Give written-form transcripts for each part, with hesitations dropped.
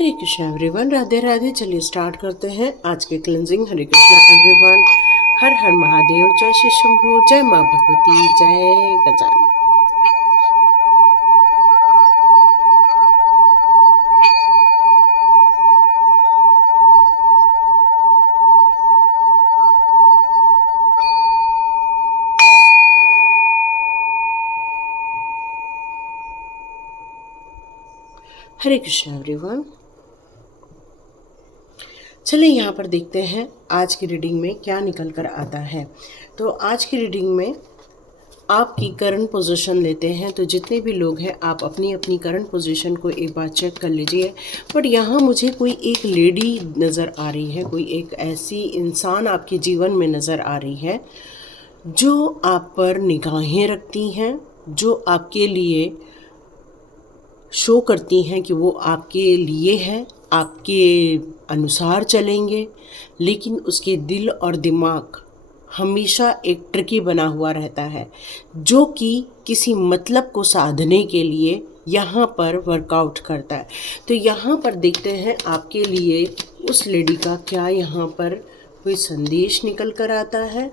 हरे Krishna everyone, Radhe Radhe. चलिए start करते हैं आज के क्लेंजिंग। हरे कृष्णा एवरीवन, हर हर महादेव, जय श्री शंभू, जय माँ भगवती, जय गजानन। हरे कृष्णा एवरीवन, चलिए यहाँ पर देखते हैं आज की रीडिंग में क्या निकल कर आता है। तो आज की रीडिंग में आपकी करंट पोजीशन लेते हैं। तो जितने भी लोग हैं आप अपनी अपनी करंट पोजीशन को एक बार चेक कर लीजिए। बट यहाँ मुझे कोई एक लेडी नज़र आ रही है, कोई एक ऐसी इंसान आपके जीवन में नज़र आ रही है जो आप पर निगाहें रखती हैं, जो आपके लिए शो करती हैं कि वो आपके लिए है, आपके अनुसार चलेंगे, लेकिन उसके दिल और दिमाग हमेशा एक ट्रिकी बना हुआ रहता है, जो कि किसी मतलब को साधने के लिए यहाँ पर वर्कआउट करता है। तो यहाँ पर देखते हैं आपके लिए उस लेडी का क्या यहाँ पर कोई संदेश निकल कर आता है।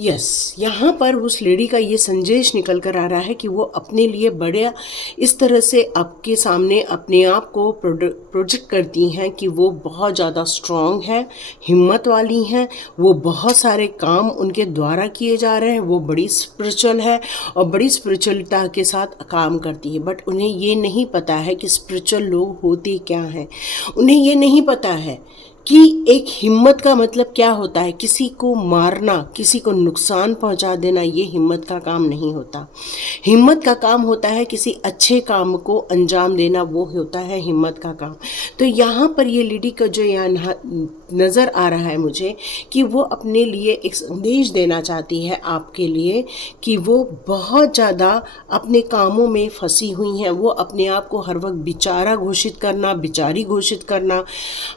यस, यहाँ पर उस लेडी का ये संदेश निकल कर आ रहा है कि वो अपने लिए बड़े इस तरह से आपके सामने अपने आप को प्रोजेक्ट करती हैं कि वो बहुत ज़्यादा स्ट्रॉन्ग है, हिम्मत वाली हैं, वो बहुत सारे काम उनके द्वारा किए जा रहे हैं, वो बड़ी स्पिरिचुअल है और बड़ी स्पिरिचुअलिटी के साथ काम करती है। बट उन्हें ये नहीं पता है कि स्पिरिचुअल लोग होते क्या हैं। उन्हें ये नहीं पता है कि एक हिम्मत का मतलब क्या होता है। किसी को मारना, किसी को नुकसान पहुंचा देना, ये हिम्मत का काम नहीं होता। हिम्मत का काम होता है किसी अच्छे काम को अंजाम देना, वो होता है हिम्मत का काम। तो यहाँ पर ये लेडी का जो यहाँ नज़र आ रहा है मुझे कि वो अपने लिए एक संदेश देना चाहती है आपके लिए कि वो बहुत ज़्यादा अपने कामों में फंसी हुई हैं। वो अपने आप को हर वक्त बेचारा घोषित करना, बेचारी घोषित करना,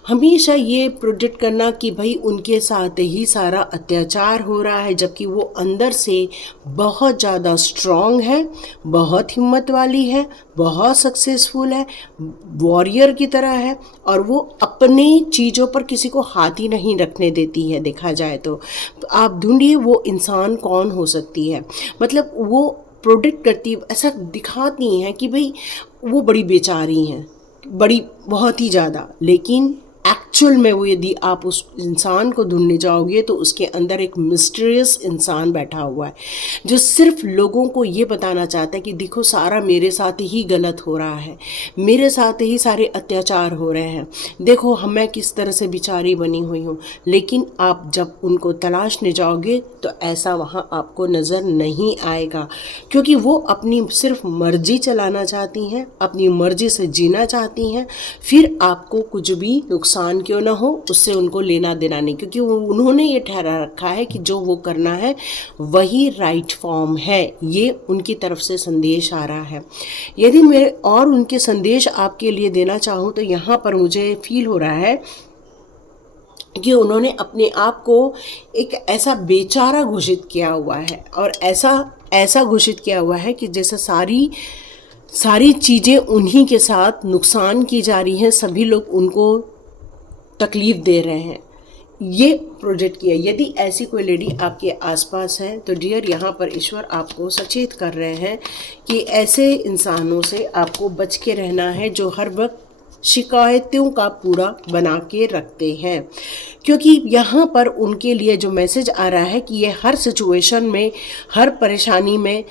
हमेशा ये प्रोजेक्ट करना कि भाई उनके साथ ही सारा अत्याचार हो रहा है, जबकि वो अंदर से बहुत ज़्यादा स्ट्रॉन्ग है, बहुत हिम्मत वाली है, बहुत सक्सेसफुल है, वॉरियर की तरह है, और वो अपनी चीज़ों पर किसी को हाथ ही नहीं रखने देती है। देखा जाए तो आप ढूंढिए वो इंसान कौन हो सकती है। मतलब वो प्रोजेक्ट करती, ऐसा दिखाती हैं कि भाई वो बड़ी बेचारी हैं, बड़ी बहुत ही ज़्यादा, लेकिन एक्चुअल में वो यदि आप उस इंसान को ढूंढने जाओगे तो उसके अंदर एक मिस्टीरियस इंसान बैठा हुआ है जो सिर्फ लोगों को ये बताना चाहता है कि देखो सारा मेरे साथ ही गलत हो रहा है, मेरे साथ ही सारे अत्याचार हो रहे हैं, देखो मैं किस तरह से बेचारी बनी हुई हूँ। लेकिन आप जब उनको तलाशने जाओगे तो ऐसा वहाँ आपको नज़र नहीं आएगा, क्योंकि वो अपनी सिर्फ मर्जी चलाना चाहती हैं, अपनी मर्जी से जीना चाहती हैं। फिर आपको कुछ भी नुकसान क्यों ना हो उससे उनको लेना देना नहीं, क्योंकि उन्होंने ये ठहरा रखा है कि जो वो करना है वही राइट फॉर्म है। ये उनकी तरफ से संदेश आ रहा है। यदि मैं और उनके संदेश आपके लिए देना चाहूँ तो यहाँ पर मुझे फील हो रहा है कि उन्होंने अपने आप को एक ऐसा बेचारा घोषित किया हुआ है, और ऐसा घोषित किया हुआ है कि जैसे सारी चीज़ें उन्हीं के साथ नुकसान की जा रही हैं, सभी लोग उनको तकलीफ़ दे रहे हैं, ये प्रोजेक्ट किया। यदि ऐसी कोई लेडी आपके आसपास है तो डियर यहाँ पर ईश्वर आपको सचेत कर रहे हैं कि ऐसे इंसानों से आपको बच के रहना है जो हर वक्त शिकायतों का पूरा बना के रखते हैं। क्योंकि यहाँ पर उनके लिए जो मैसेज आ रहा है कि ये हर सिचुएशन में, हर परेशानी में,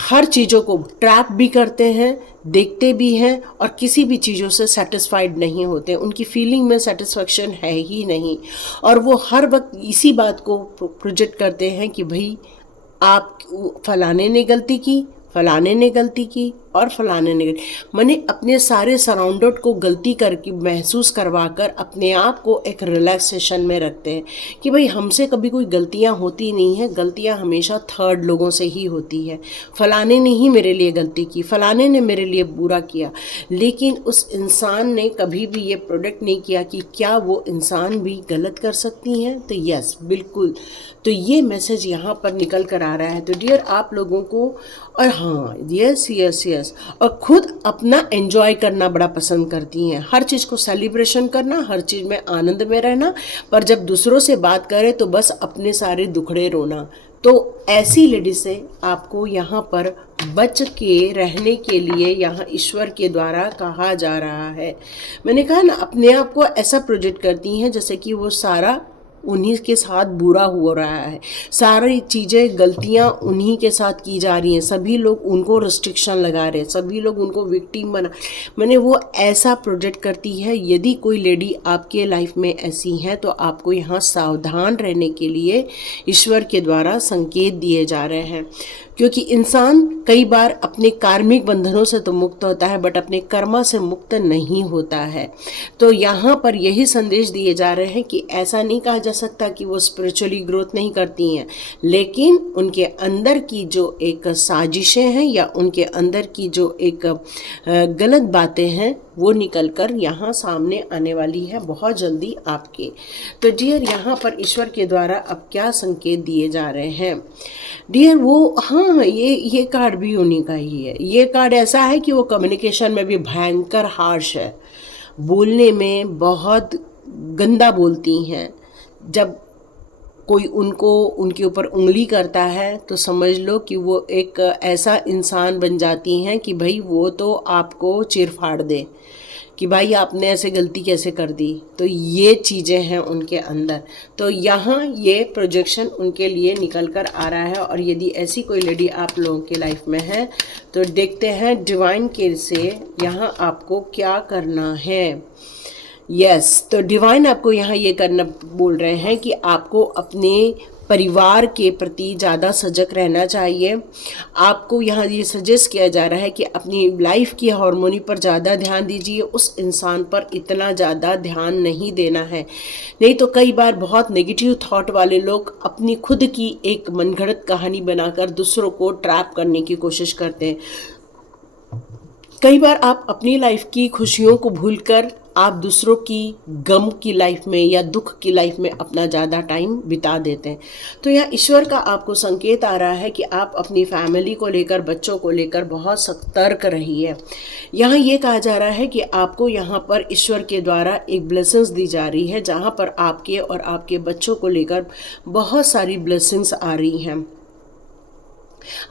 हर चीज़ों को ट्रैप भी करते हैं, देखते भी हैं, और किसी भी चीज़ों से सेटिस्फाइड नहीं होते। उनकी फीलिंग में सेटिस्फेक्शन है ही नहीं, और वो हर वक्त इसी बात को प्रोजेक्ट करते हैं कि भाई आप फलाने ने गलती की, फलाने ने गलती की, और फलाने ने मैंने अपने सारे सराउंडेड को गलती करके महसूस करवाकर अपने आप को एक रिलैक्सेशन में रखते हैं कि भाई हमसे कभी कोई गलतियां होती नहीं है, गलतियां हमेशा थर्ड लोगों से ही होती है। फलाने ने ही मेरे लिए गलती की, फलाने ने मेरे लिए बुरा किया, लेकिन उस इंसान ने कभी भी ये प्रोडक्ट नहीं किया कि क्या वो इंसान भी गलत कर सकती हैं। तो यस, बिल्कुल, तो ये मैसेज यहाँ पर निकल कर आ रहा है। तो डियर आप लोगों को, और हाँ, यस, यस, और खुद अपना एंजॉय करना बड़ा पसंद करती हैं, हर चीज़ को सेलिब्रेशन करना, हर चीज़ में आनंद में रहना, पर जब दूसरों से बात करें तो बस अपने सारे दुखड़े रोना। तो ऐसी लेडी से आपको यहाँ पर बच के रहने के लिए यहाँ ईश्वर के द्वारा कहा जा रहा है। मैंने कहा ना, अपने आप को ऐसा प्रोजेक्ट करती हैं जैसे कि वो सारा उन्हीं के साथ बुरा हो रहा है, सारी चीज़ें गलतियां उन्हीं के साथ की जा रही हैं, सभी लोग उनको रिस्ट्रिक्शन लगा रहे हैं, सभी लोग उनको विक्टिम बना, मैंने वो ऐसा प्रोजेक्ट करती है। यदि कोई लेडी आपके लाइफ में ऐसी है तो आपको यहाँ सावधान रहने के लिए ईश्वर के द्वारा संकेत दिए जा रहे हैं, क्योंकि इंसान कई बार अपने कार्मिक बंधनों से तो मुक्त होता है बट अपने कर्मा से मुक्त नहीं होता है। तो यहाँ पर यही संदेश दिए जा रहे हैं कि ऐसा नहीं कहा जा सकता कि वो स्पिरिचुअली ग्रोथ नहीं करती हैं, लेकिन उनके अंदर की जो एक साजिशें हैं या उनके अंदर की जो एक गलत बातें हैं वो निकल कर यहाँ सामने आने वाली है बहुत जल्दी आपके। तो डियर, यहाँ पर ईश्वर के द्वारा अब क्या संकेत दिए जा रहे हैं डियर, वो हाँ, ये कार्ड भी उन्हीं का ही है। ये कार्ड ऐसा है कि वो कम्युनिकेशन में भी भयंकर हार्श है, बोलने में बहुत गंदा बोलती हैं। जब कोई उनके ऊपर उंगली करता है तो समझ लो कि वो एक ऐसा इंसान बन जाती हैं कि भाई वो तो आपको चीर फाड़ दे कि भाई आपने ऐसे गलती कैसे कर दी। तो ये चीज़ें हैं उनके अंदर। तो यहाँ ये प्रोजेक्शन उनके लिए निकल कर आ रहा है। और यदि ऐसी कोई लेडी आप लोगों के लाइफ में है तो देखते हैं डिवाइन केयर से यहाँ आपको क्या करना है। यस, तो डिवाइन आपको यहाँ ये करना बोल रहे हैं कि आपको अपने परिवार के प्रति ज़्यादा सजग रहना चाहिए। आपको यहाँ ये सजेस्ट किया जा रहा है कि अपनी लाइफ की हार्मोनी पर ज़्यादा ध्यान दीजिए, उस इंसान पर इतना ज़्यादा ध्यान नहीं देना है। नहीं तो कई बार बहुत नेगेटिव थॉट वाले लोग अपनी खुद की एक मनगढ़ंत कहानी बनाकर दूसरों को ट्रैप करने की कोशिश करते हैं। कई बार आप अपनी लाइफ की खुशियों को भूलकर आप दूसरों की गम की लाइफ में या दुख की लाइफ में अपना ज़्यादा टाइम बिता देते हैं। तो यहाँ ईश्वर का आपको संकेत आ रहा है कि आप अपनी फैमिली को लेकर, बच्चों को लेकर बहुत सतर्क रहिए। यहाँ ये कहा जा रहा है कि आपको यहाँ पर ईश्वर के द्वारा एक ब्लेसिंग्स दी जा रही है, जहाँ पर आपके और आपके बच्चों को लेकर बहुत सारी ब्लेसिंग्स आ रही हैं।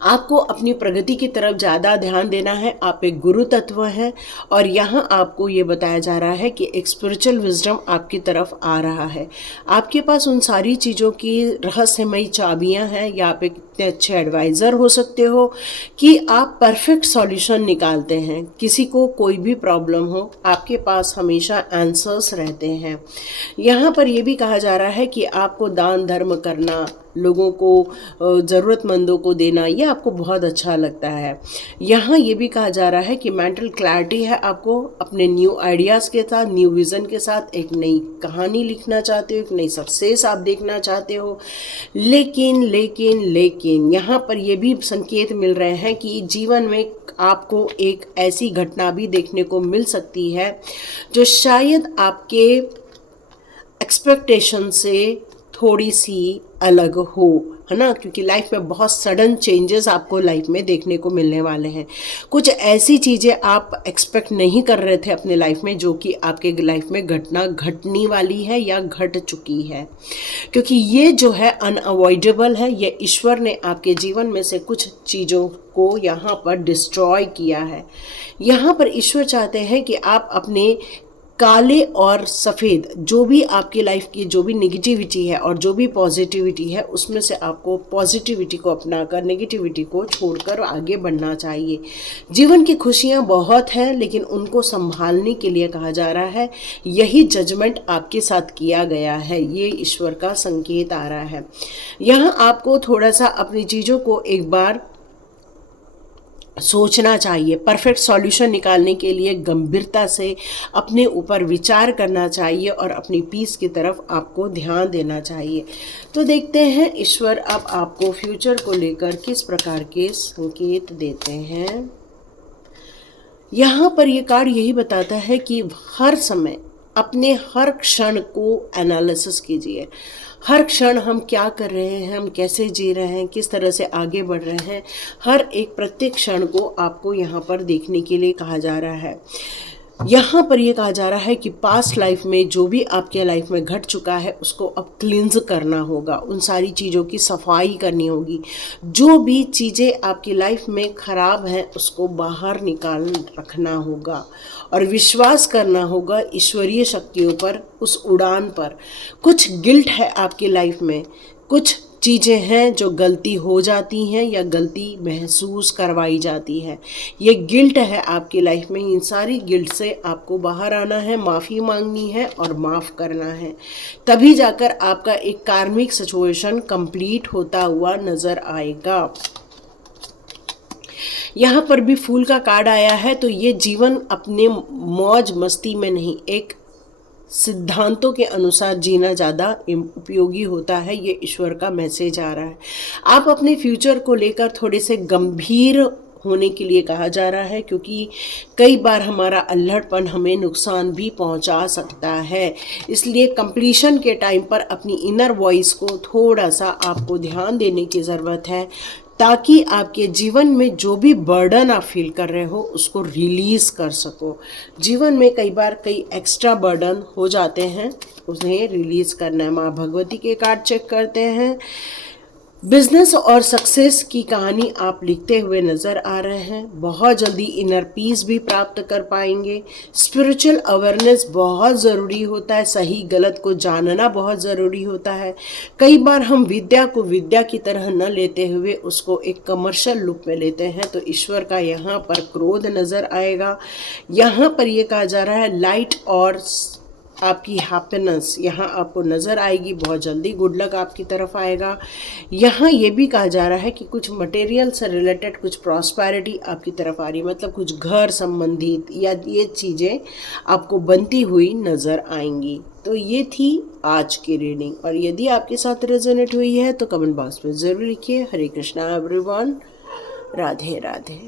आपको अपनी प्रगति की तरफ ज़्यादा ध्यान देना है। आप एक गुरु तत्व हैं और यहाँ आपको ये बताया जा रहा है कि एक स्पिरिचुअल विजडम आपकी तरफ आ रहा है। आपके पास उन सारी चीज़ों की रहस्यमयी चाबियाँ हैं, या आप एक इतने अच्छे एडवाइज़र हो सकते हो कि आप परफेक्ट सॉल्यूशन निकालते हैं। किसी को कोई भी प्रॉब्लम हो, आपके पास हमेशा आंसर्स रहते हैं। यहाँ पर यह भी कहा जा रहा है कि आपको दान धर्म करना, लोगों को, ज़रूरतमंदों को देना, ये आपको बहुत अच्छा लगता है। यहाँ ये भी कहा जा रहा है कि मेंटल क्लैरिटी है, आपको अपने न्यू आइडियाज़ के साथ, न्यू विज़न के साथ एक नई कहानी लिखना चाहते हो, एक नई सक्सेस आप देखना चाहते हो। लेकिन यहाँ पर ये भी संकेत मिल रहे हैं कि जीवन में आपको एक ऐसी घटना भी देखने को मिल सकती है जो शायद आपके एक्सपेक्टेशन से थोड़ी सी अलग हो, है ना, क्योंकि लाइफ में बहुत सडन चेंजेस आपको लाइफ में देखने को मिलने वाले हैं। कुछ ऐसी चीज़ें आप एक्सपेक्ट नहीं कर रहे थे अपने लाइफ में जो कि आपके लाइफ में घटने वाली है या घट चुकी है, क्योंकि ये जो है अनअवॉइडेबल है। ये ईश्वर ने आपके जीवन में से कुछ चीज़ों को यहाँ पर डिस्ट्रॉय किया है। यहाँ पर ईश्वर चाहते हैं कि आप अपने काले और सफ़ेद जो भी आपकी लाइफ की जो भी नेगेटिविटी है और जो भी पॉजिटिविटी है, उसमें से आपको पॉजिटिविटी को अपनाकर नेगेटिविटी को छोड़कर आगे बढ़ना चाहिए। जीवन की खुशियाँ बहुत हैं, लेकिन उनको संभालने के लिए कहा जा रहा है, यही जजमेंट आपके साथ किया गया है। ये ईश्वर का संकेत आ रहा है। यहाँ आपको थोड़ा सा अपनी चीज़ों को एक बार सोचना चाहिए। परफेक्ट सॉल्यूशन निकालने के लिए गंभीरता से अपने ऊपर विचार करना चाहिए और अपनी पीस की तरफ आपको ध्यान देना चाहिए। तो देखते हैं ईश्वर अब आपको फ्यूचर को लेकर किस प्रकार के संकेत देते हैं। यहाँ पर ये कार्ड यही बताता है कि हर समय अपने हर क्षण को एनालिसिस कीजिए। हर क्षण हम क्या कर रहे हैं, हम कैसे जी रहे हैं, किस तरह से आगे बढ़ रहे हैं, हर एक प्रत्येक क्षण को आपको यहाँ पर देखने के लिए कहा जा रहा है। यहाँ पर ये कहा जा रहा है कि पास्ट लाइफ में जो भी आपके लाइफ में घट चुका है उसको अब क्लींज करना होगा, उन सारी चीज़ों की सफाई करनी होगी। जो भी चीज़ें आपकी लाइफ में ख़राब हैं उसको बाहर निकाल रखना होगा और विश्वास करना होगा ईश्वरीय शक्तियों पर, उस उड़ान पर। कुछ गिल्ट है आपकी लाइफ में, कुछ चीज़ें हैं जो गलती हो जाती हैं या गलती महसूस करवाई जाती है। ये गिल्ट है आपकी लाइफ में, इन सारी गिल्ट से आपको बाहर आना है, माफ़ी मांगनी है और माफ़ करना है। तभी जाकर आपका एक कार्मिक सिचुएशन कंप्लीट होता हुआ नज़र आएगा। यहाँ पर भी फूल का कार्ड आया है, तो ये जीवन अपने मौज मस्ती में नहीं, एक सिद्धांतों के अनुसार जीना ज़्यादा उपयोगी होता है। ये ईश्वर का मैसेज आ रहा है। आप अपने फ्यूचर को लेकर थोड़े से गंभीर होने के लिए कहा जा रहा है, क्योंकि कई बार हमारा अल्हड़पन हमें नुकसान भी पहुंचा सकता है। इसलिए कंप्लीशन के टाइम पर अपनी इनर वॉइस को थोड़ा सा आपको ध्यान देने की ज़रूरत है, ताकि आपके जीवन में जो भी बर्डन आप फील कर रहे हो उसको रिलीज़ कर सको। जीवन में कई बार कई एक्स्ट्रा बर्डन हो जाते हैं, उन्हें रिलीज़ करना है। माँ भगवती के कार्ड चेक करते हैं। बिजनेस और सक्सेस की कहानी आप लिखते हुए नज़र आ रहे हैं। बहुत जल्दी इनर पीस भी प्राप्त कर पाएंगे। स्पिरिचुअल अवेयरनेस बहुत ज़रूरी होता है, सही गलत को जानना बहुत ज़रूरी होता है। कई बार हम विद्या को विद्या की तरह न लेते हुए उसको एक कमर्शियल लुक में लेते हैं, तो ईश्वर का यहाँ पर क्रोध नज़र आएगा। यहाँ पर ये कहा जा रहा है लाइट और आपकी हैप्पीनेस यहाँ आपको नज़र आएगी। बहुत जल्दी गुड लक आपकी तरफ आएगा। यहाँ ये भी कहा जा रहा है कि कुछ मटेरियल से रिलेटेड कुछ प्रॉस्पेरिटी आपकी तरफ आ रही है, मतलब कुछ घर संबंधित या ये चीज़ें आपको बनती हुई नज़र आएंगी। तो ये थी आज की रीडिंग, और यदि आपके साथ रेजोनेट हुई है तो कमेंट बॉक्स में ज़रूर लिखिए। हरे कृष्णा एवरीवन, राधे राधे।